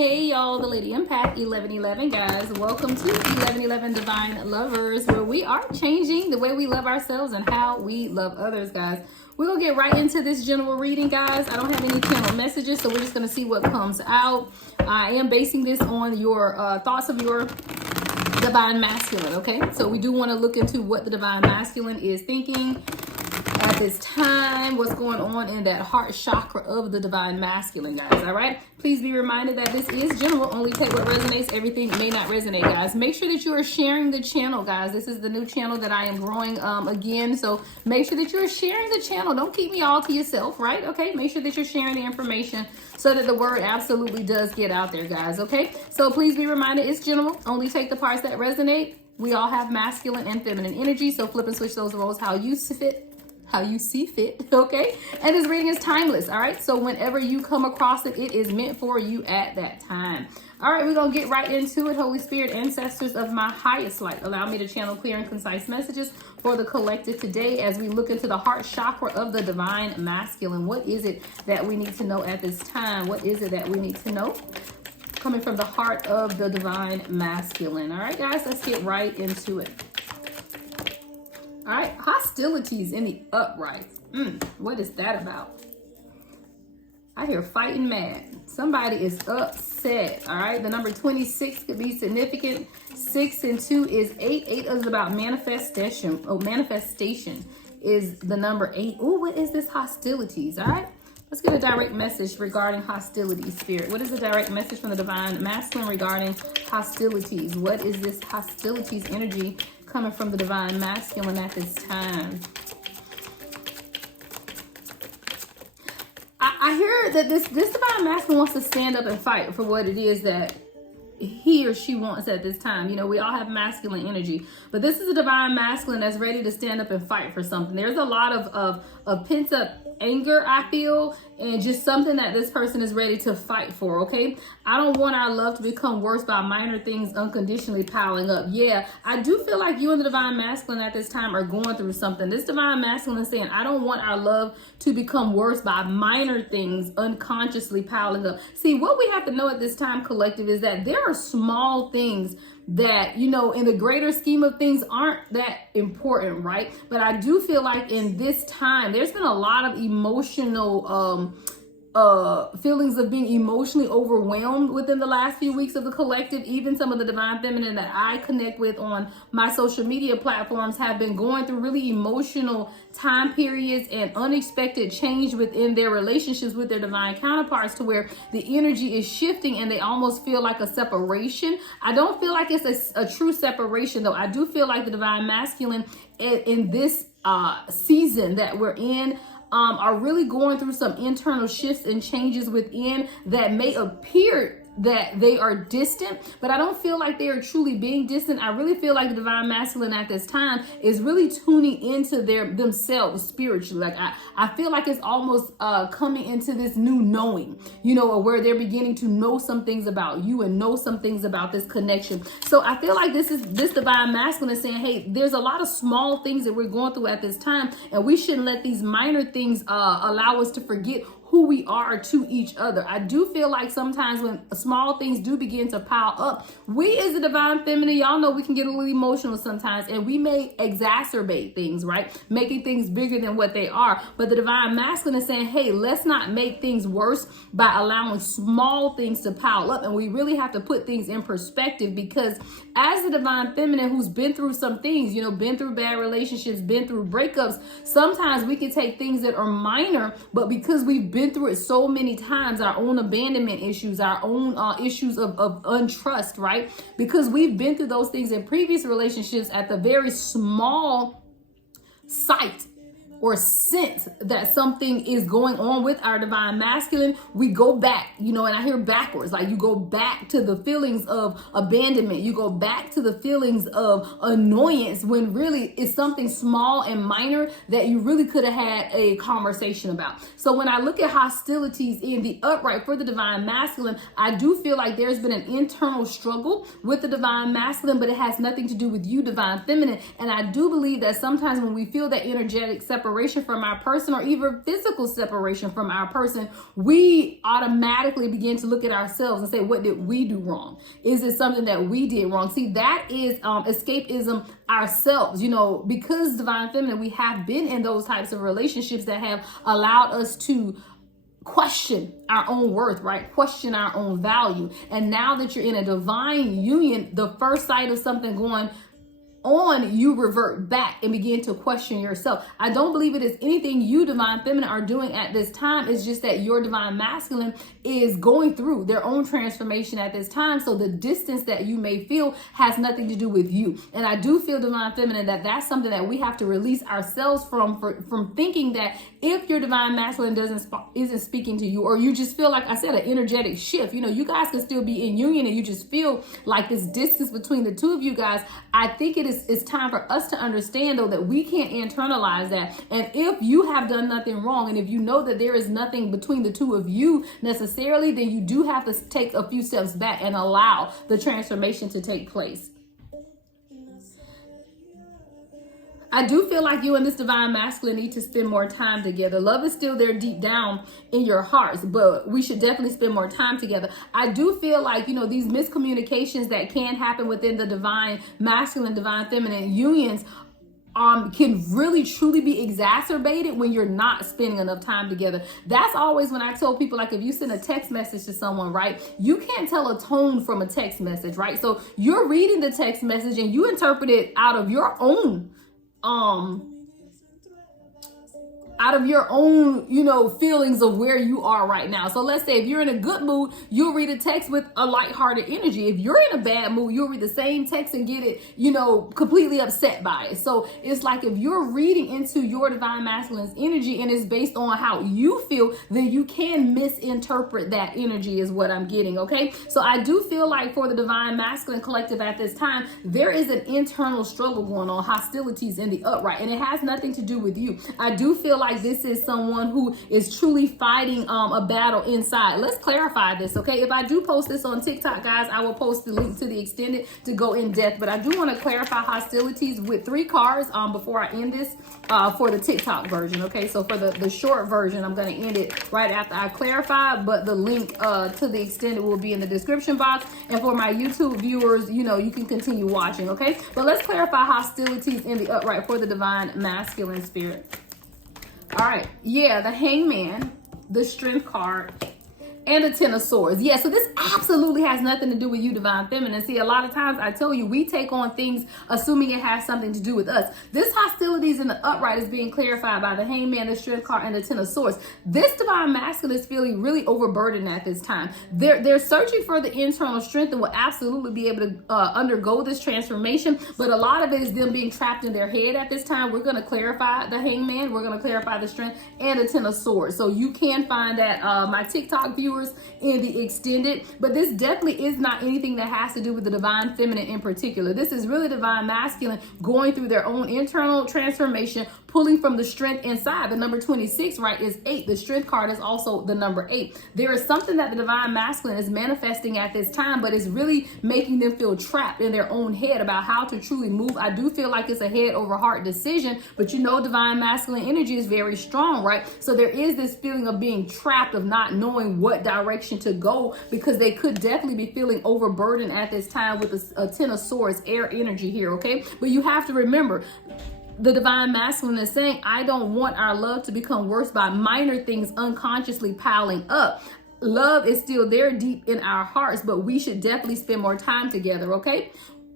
Hey y'all, the Lady Empath 1111 guys. Welcome to 1111 Divine Lovers, where we are changing the way we love ourselves and how we love others, guys. We're gonna get right into this general reading, guys. I don't have any channel messages, so we're just gonna see what comes out. I am basing this on your thoughts of your divine masculine, okay? So we do want to look into what the divine masculine is thinking at this time, what's going on in that heart chakra of the divine masculine, guys. All right, please be reminded that this is general, only take what resonates. Everything may not resonate, guys. Make sure that you are sharing the channel, guys. This is the new channel that I am growing again, so make sure that you're sharing the channel. Don't keep me all to yourself, right? Okay, make sure that you're sharing the information so that the word absolutely does get out there, guys. Okay, so please be reminded it's general, only take the parts that resonate. We all have masculine and feminine energy, so flip and switch those roles how you see fit, okay? And this reading is timeless, all right? So whenever you come across it, it is meant for you at that time. All right, we're gonna get right into it. Holy Spirit, ancestors of my highest light, allow me to channel clear and concise messages for the collective today as we look into the heart chakra of the divine masculine. What is it that we need to know at this time? What is it that we need to know? Coming from the heart of the divine masculine. All right, guys, let's get right into it. All right, hostilities in the upright. What is that about? I hear fighting mad. Somebody is upset. All right, the number 26 could be significant. 6 and 2 is 8. 8 is about manifestation. Oh, manifestation is the number 8. Oh, what is this hostilities? All right, let's get a direct message regarding hostility, Spirit. What is the direct message from the divine masculine regarding hostilities? What is this hostilities energy coming from the divine masculine at this time? I hear that this divine masculine wants to stand up and fight for what it is that he or she wants at this time. You know, we all have masculine energy, but this is a divine masculine that's ready to stand up and fight for something. There's a lot of pent up anger, I feel, and just something that this person is ready to fight for, okay? I don't want our love to become worse by minor things unconditionally piling up. Yeah, I do feel like you and the divine masculine at this time are going through something. This divine masculine is saying, I don't want our love to become worse by minor things unconsciously piling up. See, what we have to know at this time, collective, is that there are small things that, you know, in the greater scheme of things aren't that important, right? But I do feel like in this time, there's been a lot of emotional feelings of being emotionally overwhelmed within the last few weeks of the collective. Even some of the divine feminine that I connect with on my social media platforms have been going through really emotional time periods and unexpected change within their relationships with their divine counterparts, to where the energy is shifting and they almost feel like a separation. I don't feel like it's a true separation, though. I do feel like the divine masculine in this season that we're in are really going through some internal shifts and changes within that may appear that they are distant, but I don't feel like they are truly being distant. I really feel like the divine masculine at this time is really tuning into themselves spiritually. Like I feel like it's almost coming into this new knowing, you know, where they're beginning to know some things about you and know some things about this connection. So I feel like this divine masculine is saying, hey, there's a lot of small things that we're going through at this time, and we shouldn't let these minor things allow us to forget who we are to each other. I do feel like sometimes when small things do begin to pile up, we as the divine feminine, y'all know we can get a little emotional sometimes, and we may exacerbate things, right? Making things bigger than what they are. But the divine masculine is saying, hey, let's not make things worse by allowing small things to pile up. And we really have to put things in perspective, because as the divine feminine who's been through some things, you know, been through bad relationships, been through breakups, sometimes we can take things that are minor, but because we've been through it so many times, our own abandonment issues, our own issues of untrust, right? Because we've been through those things in previous relationships, at the very small sight or sense that something is going on with our divine masculine, we go back, you know, and I hear backwards, like you go back to the feelings of abandonment, you go back to the feelings of annoyance, when really it's something small and minor that you really could have had a conversation about. So when I look at hostilities in the upright for the divine masculine, I do feel like there's been an internal struggle with the divine masculine, but it has nothing to do with you, divine feminine. And I do believe that sometimes when we feel that energetic separation, separation from our person, or even physical separation from our person, we automatically begin to look at ourselves and say, what did we do wrong? Is it something that we did wrong? See, that is escapism ourselves, because divine feminine, we have been in those types of relationships that have allowed us to question our own worth, right? Question our own value. And now that you're in a divine union, the first sight of something going on, you revert back and begin to question yourself. I don't believe it is anything you divine feminine are doing at this time. It's just that your divine masculine is going through their own transformation at this time. So the distance that you may feel has nothing to do with you. And I do feel, divine feminine, that that's something that we have to release ourselves from thinking that if your divine masculine isn't speaking to you, or you just feel, like I said, an energetic shift, you guys can still be in union and you just feel like this distance between the two of you guys. I think it's time for us to understand, though, that we can't internalize that. And if you have done nothing wrong, and if you know that there is nothing between the two of you necessarily, then you do have to take a few steps back and allow the transformation to take place. I do feel like you and this divine masculine need to spend more time together. Love is still there deep down in your hearts, but we should definitely spend more time together. I do feel like, these miscommunications that can happen within the divine masculine, divine feminine unions can really truly be exacerbated when you're not spending enough time together. That's always when I tell people, like, if you send a text message to someone, right, you can't tell a tone from a text message, right? So you're reading the text message and you interpret it out of your own feelings of where you are right now. So let's say if you're in a good mood, you'll read a text with a lighthearted energy. If you're in a bad mood, you'll read the same text and get it, completely upset by it. So it's like, if you're reading into your divine masculine's energy and it's based on how you feel, then you can misinterpret that energy, is what I'm getting. Okay. So I do feel like for the divine masculine collective at this time, there is an internal struggle going on, hostilities in the upright, and it has nothing to do with you. I do feel like this is someone who is truly fighting a battle inside. Let's clarify this, okay? If I do post this on TikTok, guys, I will post the link to the extended to go in depth, but I do want to clarify hostilities with 3 cards before I end this for the TikTok version, okay? So for the short version, I'm going to end it right after I clarify, but the link to the extended will be in the description box. And for my YouTube viewers, you can continue watching, okay? But let's clarify hostilities in the upright for the divine masculine spirit. All right, yeah, the Hangman, the Strength card, and the Ten of Swords. Yeah, so this absolutely has nothing to do with you, divine feminine. See, a lot of times I tell you, we take on things assuming it has something to do with us. This hostilities in the upright is being clarified by the Hangman, the Strength card, and the Ten of Swords. This divine masculine is feeling really overburdened at this time. They're searching for the internal strength and will absolutely be able to undergo this transformation, but a lot of it is them being trapped in their head at this time. We're going to clarify the Hangman, we're going to clarify the Strength, and the Ten of Swords. So you can find that my TikTok viewers in the extended, but this definitely is not anything that has to do with the divine feminine in particular. This is really divine masculine going through their own internal transformation, pulling from the strength inside. The number 26, right, is 8. The Strength card is also the number 8. There is something that the divine masculine is manifesting at this time, but it's really making them feel trapped in their own head about how to truly move. I do feel like it's a head over heart decision, but divine masculine energy is very strong, right? So there is this feeling of being trapped, of not knowing what direction to go, because they could definitely be feeling overburdened at this time with a Ten of Swords, air energy here, okay? But you have to remember, the divine masculine is saying, I don't want our love to become worse by minor things unconsciously piling up. Love is still there deep in our hearts, but we should definitely spend more time together, okay?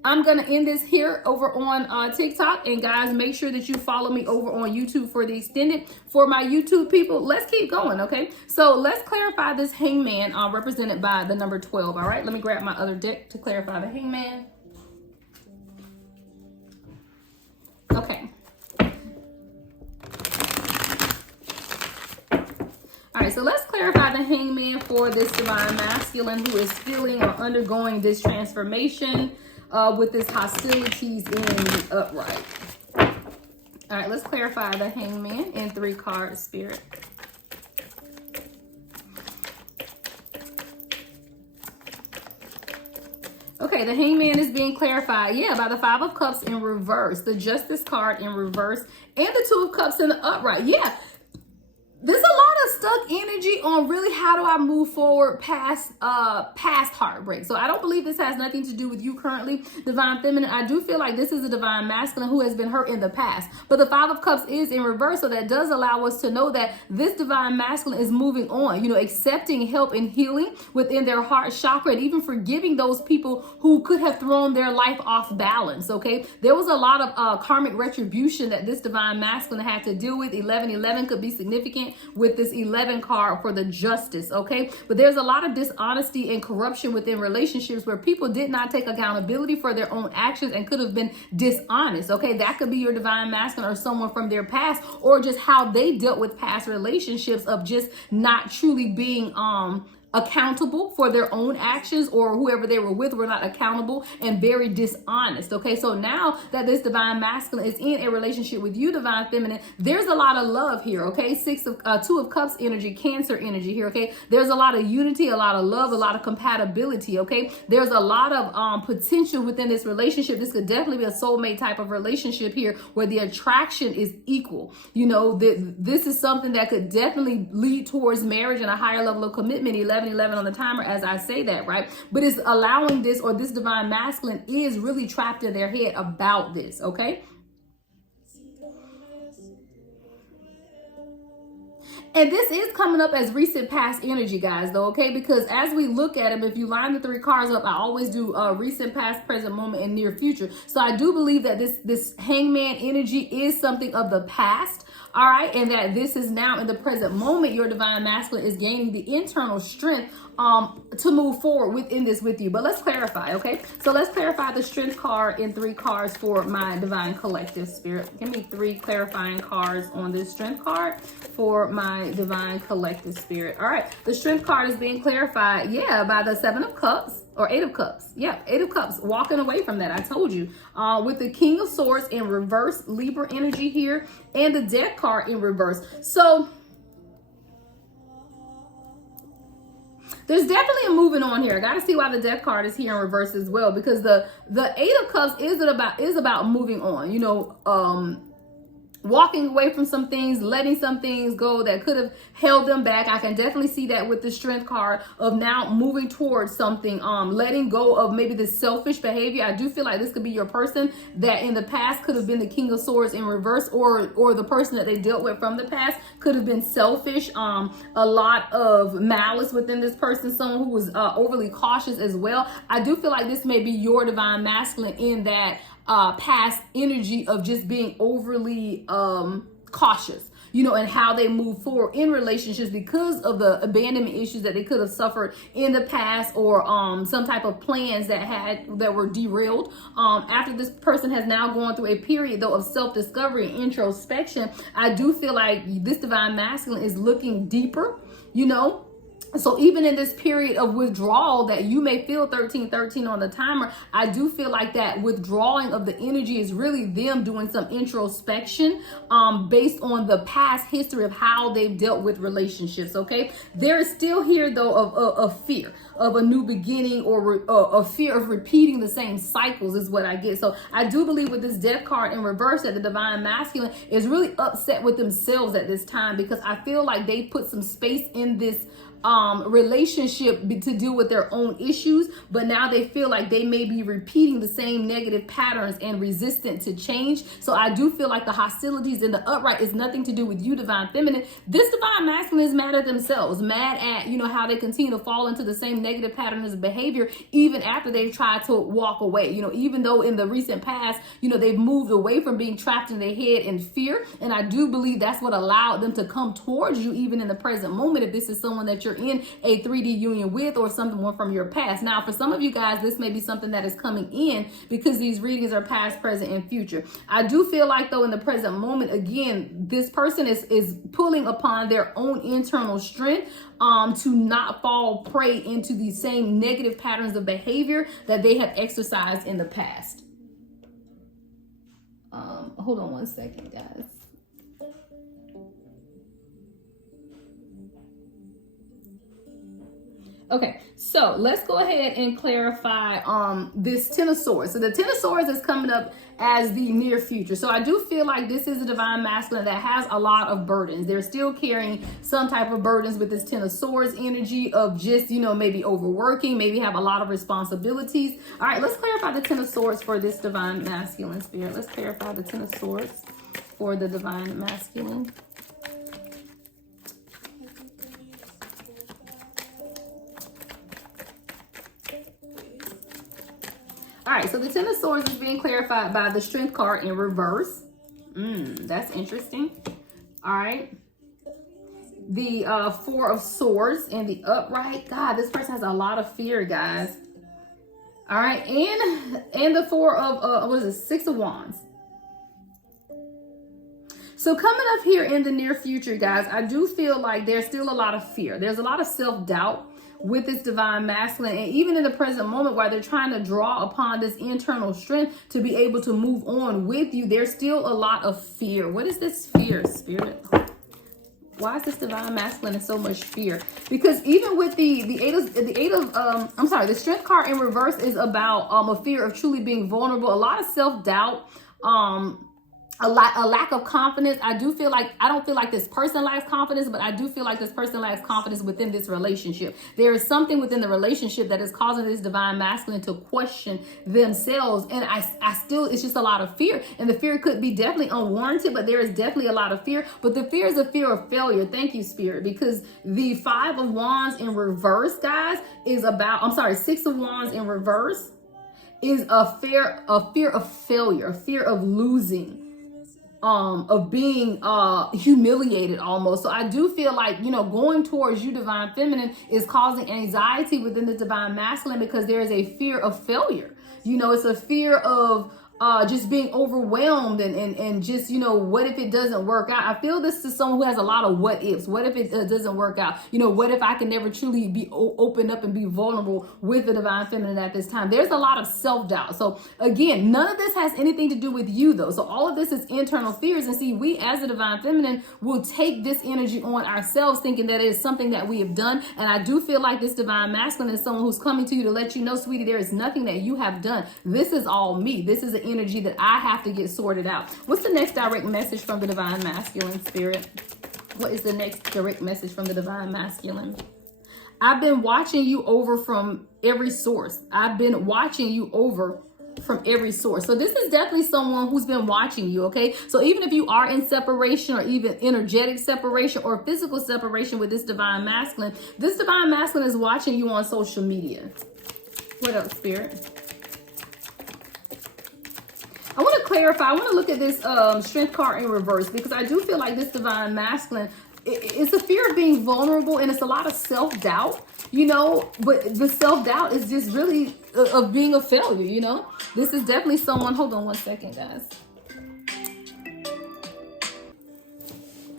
I'm going to end this here over on TikTok. And guys, make sure that you follow me over on YouTube for the extended. For my YouTube people, let's keep going, okay? So let's clarify this Hangman represented by the number 12, all right? Let me grab my other deck to clarify the Hangman. Okay. All right, so let's clarify the Hangman for this divine masculine who is feeling or undergoing this transformation with this hostilities in the upright. All right, let's clarify the Hangman in 3 cards, Spirit. Okay, the Hangman is being clarified. Yeah, by the Five of Cups in reverse, the Justice card in reverse, and the Two of Cups in the upright. Yeah, there's a lot of stuck energy on really how do I move forward past heartbreak. So I don't believe this has nothing to do with you currently, Divine Feminine. I do feel like this is a Divine Masculine who has been hurt in the past. But the Five of Cups is in reverse, so that does allow us to know that this Divine Masculine is moving on, accepting help and healing within their heart chakra, and even forgiving those people who could have thrown their life off balance, okay? There was a lot of karmic retribution that this Divine Masculine had to deal with. 1111 could be significant with this 11 card for the Justice, okay? But there's a lot of dishonesty and corruption within relationships where people did not take accountability for their own actions and could have been dishonest, okay? That could be your Divine Masculine or someone from their past, or just how they dealt with past relationships of just not truly being accountable for their own actions, or whoever they were with were not accountable and very dishonest. Okay, so now that this Divine Masculine is in a relationship with you, Divine Feminine, there's a lot of love here. Okay, Two of Cups energy, Cancer energy here. Okay, there's a lot of unity, a lot of love, a lot of compatibility. Okay, there's a lot of potential within this relationship. This could definitely be a soulmate type of relationship here, where the attraction is equal. This is something that could definitely lead towards marriage and a higher level of commitment. 11 on the timer as I say that, right? But it's allowing this, or this Divine Masculine is really trapped in their head about this, okay? And this is coming up as recent past energy, guys, though, okay? Because as we look at them, if you line the three cards up, I always do recent past, present moment, and near future. So I do believe that this Hangman energy is something of the past, all right? And that this is now in the present moment, your Divine Masculine is gaining the internal strength to move forward within this with you. But let's clarify, okay? So let's clarify the Strength card in 3 cards for my Divine Collective Spirit. Give me 3 clarifying cards on this Strength card for my Divine Collective Spirit. All right, the Strength card is being clarified, yeah, by the 7 of Cups, or 8 of Cups. Yeah, 8 of Cups, walking away from that, I told you. With the King of Swords in reverse, Libra energy here, and the Death card in reverse. So there's definitely a moving on here. I got to see why the Death card is here in reverse as well, because the 8 of Cups is about moving on, walking away from some things, letting some things go that could have held them back. I can definitely see that with the Strength card of now moving towards something, letting go of maybe this selfish behavior. I do feel like this could be your person that in the past could have been the King of Swords in reverse, or the person that they dealt with from the past could have been selfish. A lot of malice within this person, someone who was overly cautious as well. I do feel like this may be your Divine Masculine in that past energy of just being overly cautious, and how they move forward in relationships because of the abandonment issues that they could have suffered in the past, or some type of plans that were derailed. After this person has now gone through a period though of self-discovery and introspection, I do feel like this Divine Masculine is looking deeper, So even in this period of withdrawal that you may feel 1313 on the timer, I do feel like that withdrawing of the energy is really them doing some introspection based on the past history of how they've dealt with relationships, okay? There is still here, though, of fear of a new beginning, or a fear of repeating the same cycles is what I get. So I do believe with this Death card in reverse that the Divine Masculine is really upset with themselves at this time, because I feel like they put some space in this relationship to deal with their own issues, but now they feel like they may be repeating the same negative patterns and resistant to change. So I do feel like the hostilities in the upright is nothing to do with you, Divine Feminine. This Divine Masculine is mad at themselves, mad at how they continue to fall into the same negative patterns of behavior even after they've tried to walk away. Even though in the recent past they've moved away from being trapped in their head in fear, and I do believe that's what allowed them to come towards you even in the present moment, if this is someone that you're in a 3D union with, or someone from your past. Now, for some of you guys, this may be something that is coming in because these readings are past, present, and future. I do feel like, though, in the present moment, again, this person is pulling upon their own internal strength to not fall prey into these same negative patterns of behavior that they have exercised in the past. Hold on one second, guys. Okay, so let's go ahead and clarify this Ten of Swords. So the Ten of Swords is coming up as the near future. So I do feel like this is a divine masculine that has a lot of burdens. They're still carrying some type of burdens with this Ten of Swords energy of just, you know, maybe overworking, maybe have a lot of responsibilities. All right, let's clarify the Ten of Swords for this divine masculine spirit. Let's clarify the Ten of Swords for the divine masculine. All right, so the Ten of Swords is being clarified by the Strength card in reverse. That's interesting. All right. The Four of Swords in the upright. God, this person has a lot of fear, guys. All right, and the Four of, what is it, Six of Wands. So coming up here in the near future, guys, I do feel like there's still a lot of fear. There's a lot of self-doubt with this divine masculine, and even in the present moment while they're trying to draw upon this internal strength to be able to move on with you, there's still a lot of fear. What is this fear, spirit? Why is this divine masculine in so much fear? Because even with the Strength card in reverse is about a fear of truly being vulnerable, a lot of self-doubt, a lack of confidence. I don't feel like this person lacks confidence, but I do feel like this person lacks confidence within this relationship. There is something within the relationship that is causing this divine masculine to question themselves. And it's just a lot of fear. And the fear could be definitely unwarranted, but there is definitely a lot of fear. But the fear is a fear of failure. Thank you, Spirit, because the Five of Wands in reverse, guys, is about, Six of Wands in reverse is a fear of failure, a fear of losing, of being humiliated almost. So I do feel like, you know, going towards you, divine feminine, is causing anxiety within the divine masculine because there is a fear of failure. You know, it's a fear of just being overwhelmed and just, you know, what if it doesn't work out? I feel this is someone who has a lot of what ifs. What if it doesn't work out? You know, what if I can never truly be open up and be vulnerable with the divine feminine at this time? There's a lot of self-doubt. So again, none of this has anything to do with you though. So all of this is internal fears. And see, we as the divine feminine will take this energy on ourselves thinking that it is something that we have done. And I do feel like this divine masculine is someone who's coming to you to let you know, sweetie, there is nothing that you have done. This is all me. This is an energy that I have to get sorted out. What's the next direct message from the divine masculine, spirit? What is the next direct message from the divine masculine? I've been watching you over from every source. I've been watching you over from every source. So this is definitely someone who's been watching you, okay? So even if you are in separation or even energetic separation or physical separation with this divine masculine is watching you on social media. What else, spirit? I want to clarify. I want to look at this Strength card in reverse because I do feel like this divine masculine, it's a fear of being vulnerable and it's a lot of self-doubt, you know, but the self-doubt is just really of being a failure, you know. This is definitely someone, hold on one second, guys.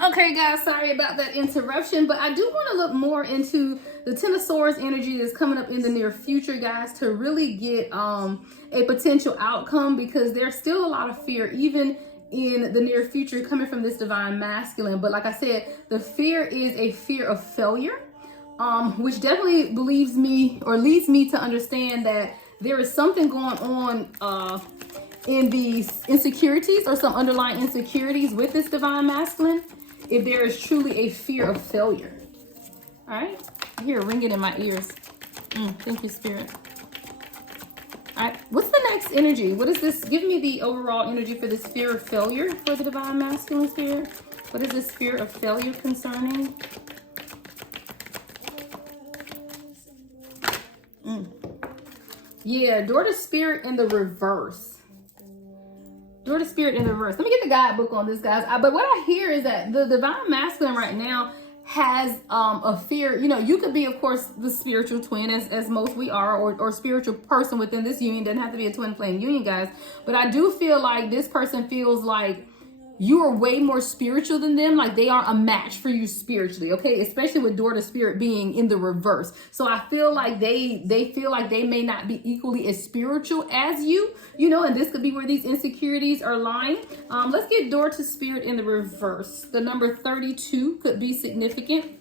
Okay, guys, sorry about that interruption, but I do want to look more into the Ten of Swords energy that's coming up in the near future, guys, to really get a potential outcome because there's still a lot of fear, even in the near future, coming from this divine masculine. But like I said, the fear is a fear of failure, which definitely leads me to understand that there is something going on in these insecurities or some underlying insecurities with this divine masculine. If there is truly a fear of failure. All right, I hear it ringing in my ears. Thank you, Spirit. All right, what's the next energy? What is this? Give me the overall energy for this fear of failure for the divine masculine, spirit. What is this fear of failure concerning? Yeah, Door to Spirit in the reverse. Door to Spirit in the reverse. Let me get the guidebook on this, guys. But what I hear is that the divine masculine right now has a fear. You know, you could be, of course, the spiritual twin, as most we are, or spiritual person within this union. Doesn't have to be a twin flame union, guys. But I do feel like this person feels like you are way more spiritual than them. Like they are a match for you spiritually, okay? Especially with Door to Spirit being in the reverse. So I feel like they feel like they may not be equally as spiritual as you, you know, and this could be where these insecurities are lying. Let's get Door to Spirit in the reverse. The number 32 could be significant.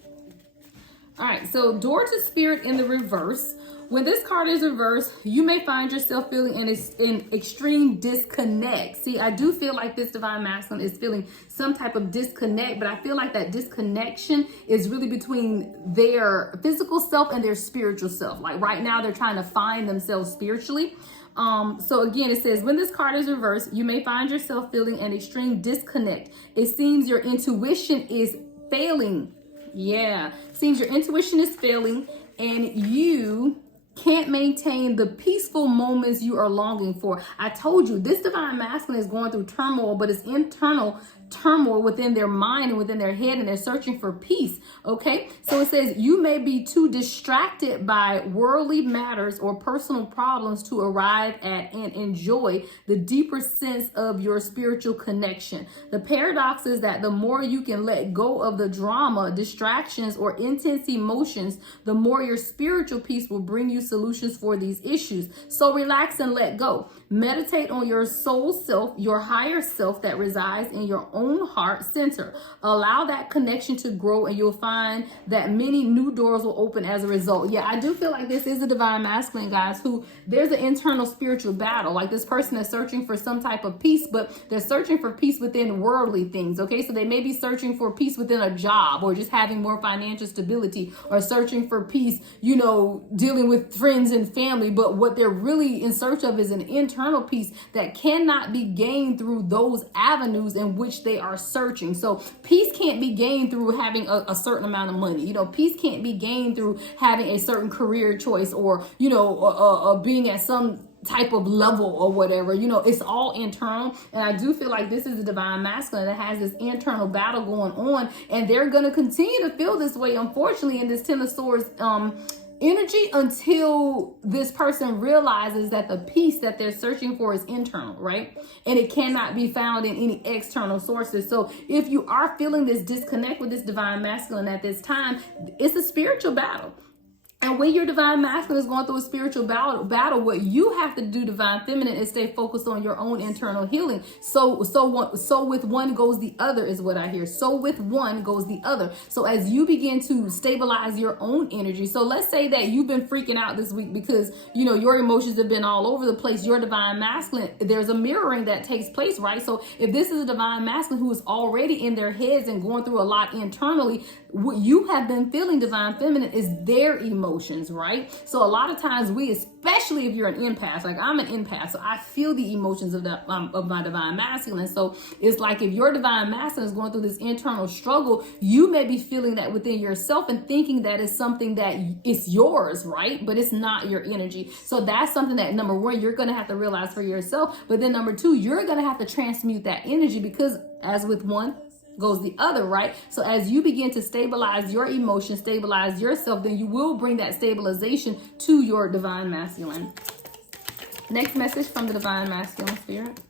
All right, so door to spirit in the reverse. When this card is reversed, you may find yourself feeling in extreme disconnect. See, I do feel like this divine masculine is feeling some type of disconnect, but I feel like that disconnection is really between their physical self and their spiritual self. Like right now, they're trying to find themselves spiritually. So again, it says, when this card is reversed, you may find yourself feeling an extreme disconnect. It seems your intuition is failing. Yeah, seems your intuition is failing and you can't maintain the peaceful moments you are longing for. I told you, this divine masculine is going through turmoil, but it's internal turmoil within their mind and within their head, and they're searching for peace. Okay, so it says you may be too distracted by worldly matters or personal problems to arrive at and enjoy the deeper sense of your spiritual connection. The paradox is that the more you can let go of the drama, distractions, or intense emotions, the more your spiritual peace will bring you solutions for these issues. So relax and let go. Meditate on your soul self, your higher self that resides in your own heart center. Allow that connection to grow, and you'll find that many new doors will open as a result. Yeah, I do feel like this is a divine masculine, guys, who there's an internal spiritual battle. Like this person is searching for some type of peace, but they're searching for peace within worldly things. Okay, so they may be searching for peace within a job, or just having more financial stability, or searching for peace, you know, dealing with friends and family. But what they're really in search of is an internal peace that cannot be gained through those avenues in which they are searching. So peace can't be gained through having a certain amount of money. You know, peace can't be gained through having a certain career choice, or, you know, being at some type of level or whatever. You know, it's all internal. And I do feel like this is a divine masculine that has this internal battle going on, and they're going to continue to feel this way, unfortunately, in this Ten of Swords energy, until this person realizes that the peace that they're searching for is internal, right? And it cannot be found in any external sources. So if you are feeling this disconnect with this divine masculine at this time, it's a spiritual battle. And when your divine masculine is going through a spiritual battle, what you have to do, divine feminine, is stay focused on your own internal healing. So with one goes the other, is what I hear. So with one goes the other. So as you begin to stabilize your own energy. So let's say that you've been freaking out this week because, you know, your emotions have been all over the place. Your divine masculine, there's a mirroring that takes place, right? So if this is a divine masculine who is already in their heads and going through a lot internally, what you have been feeling, divine feminine, is their emotions, right? So a lot of times we, especially if you're an empath, like I'm an empath, so I feel the emotions of my divine masculine. So it's like if your divine masculine is going through this internal struggle, you may be feeling that within yourself and thinking that it's something that it's yours, right? But it's not your energy. So that's something that, number one, you're going to have to realize for yourself. But then number two, you're going to have to transmute that energy, because as with one goes the other, right? So as you begin to stabilize your emotions, stabilize yourself, then you will bring that stabilization to your divine masculine. Next message from the divine masculine spirit.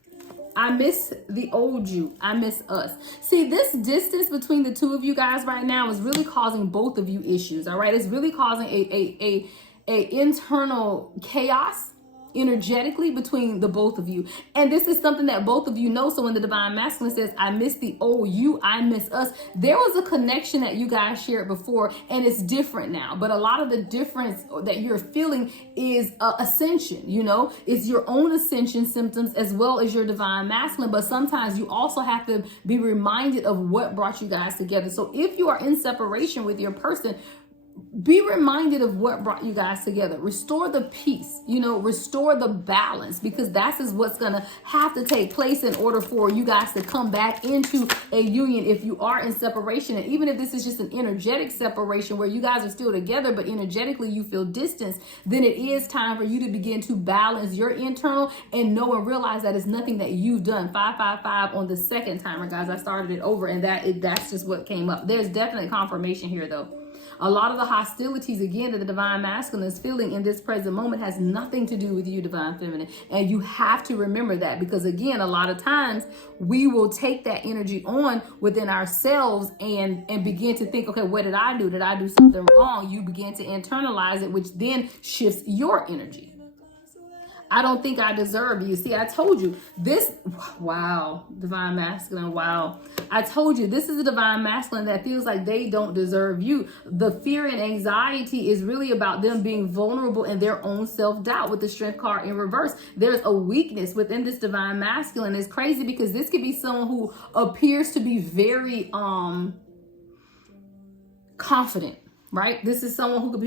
I miss the old you. I miss us. See, this distance between the two of you guys right now is really causing both of you issues. All right. It's really causing a internal chaos energetically between the both of you. And this is something that both of you know. So when the divine masculine says, I miss the old you, I miss us, there was a connection that you guys shared before, and it's different now. But a lot of the difference that you're feeling is ascension. You know, it's your own ascension symptoms as well as your divine masculine. But sometimes you also have to be reminded of what brought you guys together. So if you are in separation with your person, be reminded of what brought you guys together. Restore the peace, you know, restore the balance, because that's is what's going to have to take place in order for you guys to come back into a union if you are in separation. And even if this is just an energetic separation where you guys are still together, but energetically you feel distance, then it is time for you to begin to balance your internal and know and realize that it's nothing that you've done. 555 on the second timer, guys. I started it over, and that's just what came up. There's definitely confirmation here, though. A lot of the hostilities, again, that the divine masculine is feeling in this present moment has nothing to do with you, divine feminine. And you have to remember that, because, again, a lot of times we will take that energy on within ourselves and begin to think, okay, what did I do? Did I do something wrong? You begin to internalize it, which then shifts your energy. I don't think I deserve you. See, I told you this. Wow. Divine masculine. Wow. I told you this is a divine masculine that feels like they don't deserve you. The fear and anxiety is really about them being vulnerable in their own self-doubt. With the strength card in reverse, there's a weakness within this divine masculine. It's crazy because this could be someone who appears to be very confident, right? This is someone who could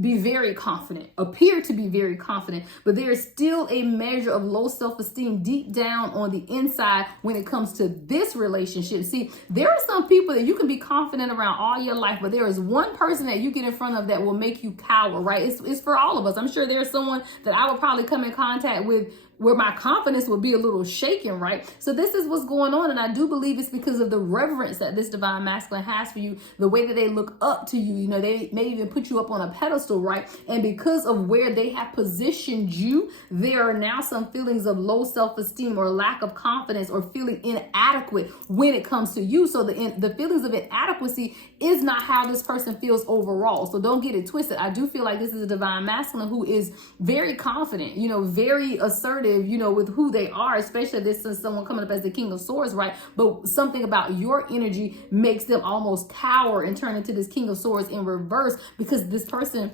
be very confident, appear to be very confident, but there is still a measure of low self-esteem deep down on the inside when it comes to this relationship. See, there are some people that you can be confident around all your life, but there is one person that you get in front of that will make you cower, right? It's for all of us. I'm sure there's someone that I would probably come in contact with where my confidence would be a little shaken, right? So this is what's going on. And I do believe it's because of the reverence that this divine masculine has for you, the way that they look up to you. You know, they may even put you up on a pedestal, right? And because of where they have positioned you, there are now some feelings of low self-esteem or lack of confidence or feeling inadequate when it comes to you. So the feelings of inadequacy is not how this person feels overall. So don't get it twisted. I do feel like this is a divine masculine who is very confident, you know, very assertive, you know, with who they are, especially if this is someone coming up as the King of Swords, right? But something about your energy makes them almost cower and turn into this King of Swords in reverse because this person,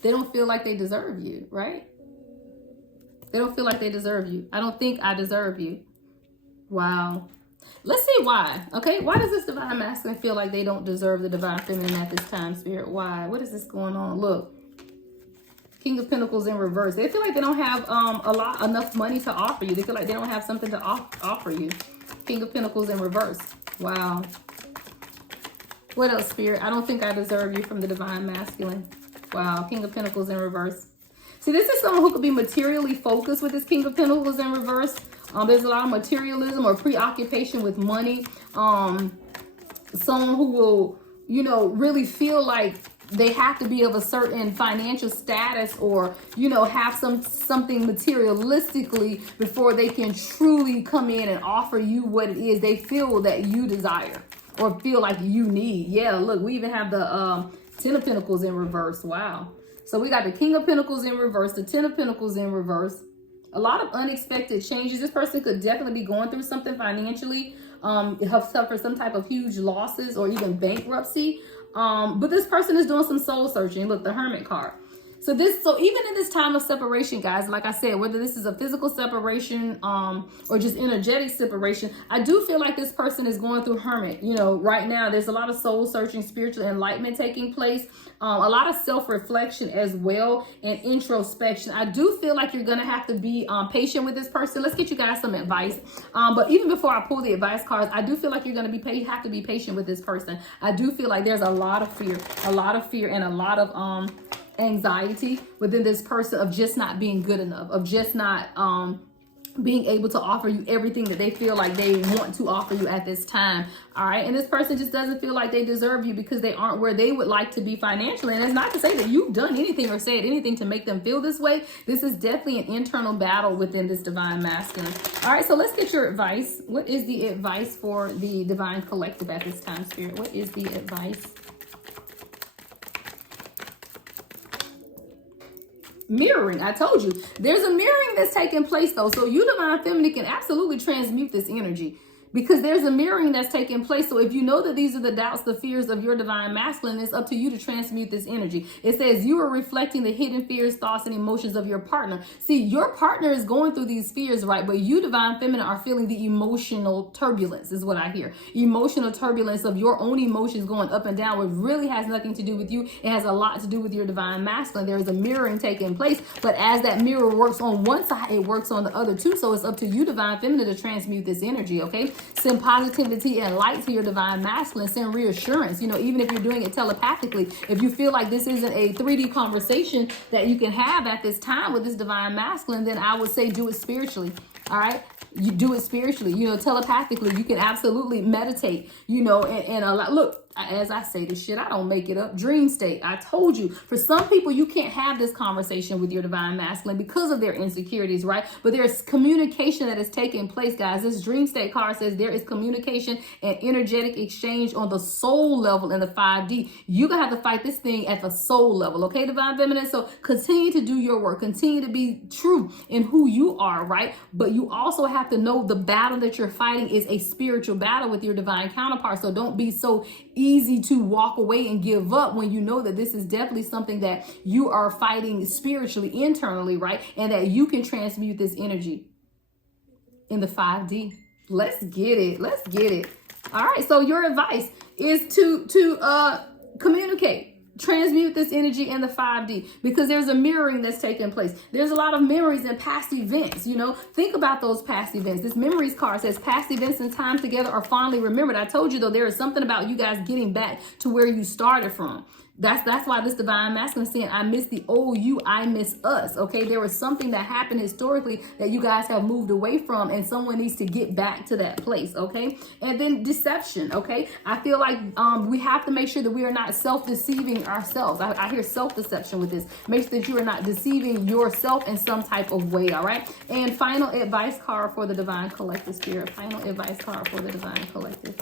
they don't feel like they deserve you, right? They don't feel like they deserve you. I don't think I deserve you. Wow. Let's see why. Okay, why does this divine masculine feel like they don't deserve the divine feminine at this time, Spirit? Why? What is this going on? Look. King of Pentacles in reverse. They feel like they don't have enough money to offer you. They feel like they don't have something to offer you. King of Pentacles in reverse. Wow. What else, Spirit? I don't think I deserve you from the divine masculine. Wow. King of Pentacles in reverse. See, this is someone who could be materially focused with this King of Pentacles in reverse. There's a lot of materialism or preoccupation with money. Someone who will, you know, really feel like they have to be of a certain financial status or, you know, have something materialistically before they can truly come in and offer you what it is they feel that you desire or feel like you need. Yeah, look, we even have the Ten of Pentacles in reverse. Wow. So we got the King of Pentacles in reverse, the Ten of Pentacles in reverse. A lot of unexpected changes. This person could definitely be going through something financially, have suffered some type of huge losses or even bankruptcy. But this person is doing some soul searching. Look, the Hermit card. So even in this time of separation, guys, like I said, whether this is a physical separation or just energetic separation, I do feel like this person is going through Hermit. You know, right now there's a lot of soul searching, spiritual enlightenment taking place, a lot of self-reflection as well and introspection. I do feel like you're going to have to be patient with this person. Let's get you guys some advice. But even before I pull the advice cards, I do feel like you're going to have to be patient with this person. I do feel like there's a lot of fear and a lot of anxiety within this person of just not being good enough, of just not being able to offer you everything that they feel like they want to offer you at this time. All right. And this person just doesn't feel like they deserve you because they aren't where they would like to be financially. And it's not to say that you've done anything or said anything to make them feel this way. This is definitely an internal battle within this divine masculine. All right. So let's get your advice. What is the advice for the divine collective at this time, Spirit? What is the advice? Mirroring. I told you there's a mirroring that's taking place though. So you divine feminine can absolutely transmute this energy because there's a mirroring that's taking place. So if you know that these are the doubts, the fears of your divine masculine, it's up to you to transmute this energy. It says you are reflecting the hidden fears, thoughts, and emotions of your partner. See, your partner is going through these fears, right? But you divine feminine are feeling the emotional turbulence is what I hear. Emotional turbulence of your own emotions going up and down, which really has nothing to do with you. It has a lot to do with your divine masculine. There is a mirroring taking place, but as that mirror works on one side, it works on the other too. So it's up to you divine feminine to transmute this energy, okay? Send positivity and light to your divine masculine. Send reassurance, you know, even if you're doing it telepathically. If you feel like this isn't a 3D conversation that you can have at this time with this divine masculine, then I would say do it spiritually. All right. You do it spiritually, you know, telepathically. You can absolutely meditate, you know, and look, as I say this shit, I don't make it up. Dream state. I told you. For some people, you can't have this conversation with your divine masculine because of their insecurities, right? But there's communication that is taking place, guys. This dream state card says there is communication and energetic exchange on the soul level in the 5D. You're going to have to fight this thing at the soul level, okay, divine feminine? So continue to do your work. Continue to be true in who you are, right? But you also have to know the battle that you're fighting is a spiritual battle with your divine counterpart. So don't be so easy to walk away and give up when you know that this is definitely something that you are fighting spiritually, internally, right? And that you can transmute this energy in the 5D. Let's get it. Let's get it. All right. So your advice is to communicate. Transmute this energy in the 5D because there's a mirroring that's taking place. There's a lot of memories and past events, you know. Think about those past events. This memories card says past events and time together are fondly remembered. I told you, though, there is something about you guys getting back to where you started from. That's why this divine masculine is saying, I miss the old you, I miss us. Okay, there was something that happened historically that you guys have moved away from, and someone needs to get back to that place. Okay, and then deception. Okay, I feel like we have to make sure that we are not self-deceiving ourselves. I hear self-deception with this. Make sure that you are not deceiving yourself in some type of way. All right, and final advice card for the divine collective spirit. Final advice card for the divine collective.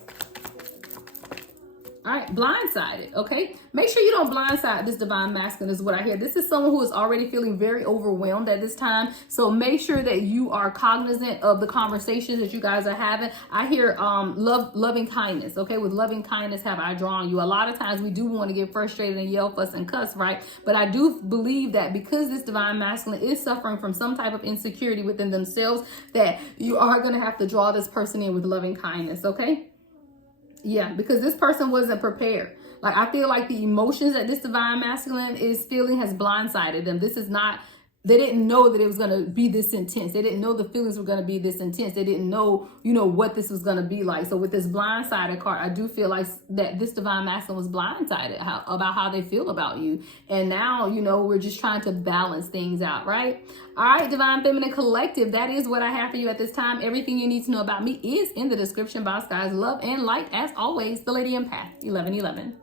All right, blindsided, okay? Make sure you don't blindside this divine masculine is what I hear. This is someone who is already feeling very overwhelmed at this time. So make sure that you are cognizant of the conversations that you guys are having. I hear loving kindness, okay? With loving kindness have I drawn you. A lot of times we do want to get frustrated and yell, fuss, and cuss, right? But I do believe that because this divine masculine is suffering from some type of insecurity within themselves, that you are going to have to draw this person in with loving kindness, okay? Yeah, because this person wasn't prepared. Like, I feel like the emotions that this divine masculine is feeling has blindsided them. This is not, they didn't know that it was going to be this intense. They didn't know the feelings were going to be this intense. They didn't know, you know, what this was going to be like. So with this blindsided card, I do feel like that this divine masculine was blindsided about how they feel about you. And now, you know, we're just trying to balance things out, right? All right, Divine Feminine Collective, that is what I have for you at this time. Everything you need to know about me is in the description box, guys. Love and light, as always, the Lady Empath 1111.